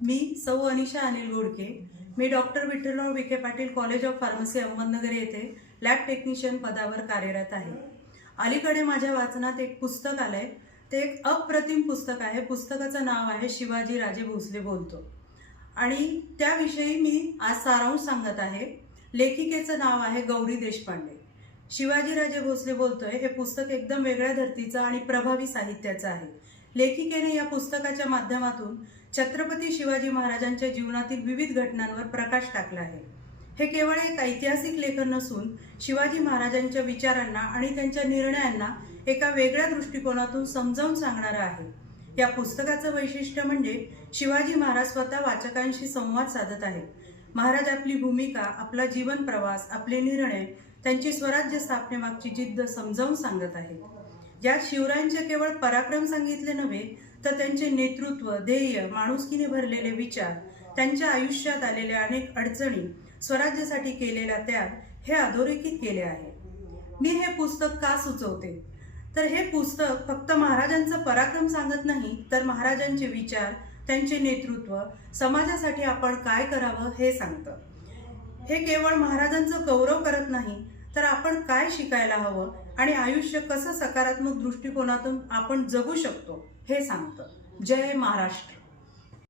मी सौ अनिशा अनिल गोडके। मी doctor Vitthalrao Vikhe Patil college of pharmacy Ahmednagar येथे लॅब टेक्निशियन पदावर कार्यरत आहे। अलीकडे माझ्या वाचनात एक पुस्तक आलंय। ते एक अप्रतिम पुस्तक आहे। पुस्तकाचं नाव आहे शिवाजी राजे भोसले बोलतो आणि त्याविषयी मी आज सारांश सांगत आहे। लेखिकेचं नाव आहे गौरी देशपांडे। शिवाजी राजे भोसले बोलतोय हे पुस्तक एकदम वेगळ्या धर्तीचं आणि प्रभावी साहित्याचं आहे। लेखिकेने या पुस्तकाच्या माध्यमातून छत्रपती शिवाजी महाराजांच्या जीवनातील विविध घटनांवर प्रकाश टाकला आहे। हे केवळ एक ऐतिहासिक लेखन नसून शिवाजी महाराजांच्या विचारांना आणि त्यांच्या निर्णयांना एका वेगळ्या दृष्टिकोनातून समजावून सांगणारं आहे। या पुस्तकाचं वैशिष्ट्य म्हणजे शिवाजी महाराज स्वतः वाचकांशी संवाद साधत आहेत। महाराज आपली भूमिका, आपला जीवन प्रवास, आपले निर्णय, त्यांची स्वराज्य स्थापनेमागची जिद्द समजावून सांगत आहेत। यात शिवरायांचे केवळ पराक्रम सांगितले नव्हे तर त्यांचे नेतृत्व, ध्येय, माणुसकीने भरलेले विचार, त्यांच्या आयुष्यात आलेल्या अनेक अडचणी, स्वराज्यासाठी केलेला त्याग हे अधोरेखित केले आहे। मी हे पुस्तक का सुचवते तर हे पुस्तक फक्त महाराजांचा पराक्रम सांगत नाही तर महाराजांचे विचार, त्यांचे नेतृत्व, समाजासाठी आपण काय करावं हे सांगतं। हे केवळ महाराजांचं गौरव करत नाही तर आपण काय शिकायला हवं आणि आयुष्य कसं सकारात्मक दृष्टिकोनातून आपण जगू शकतो हे सांगतं। जय महाराष्ट्र।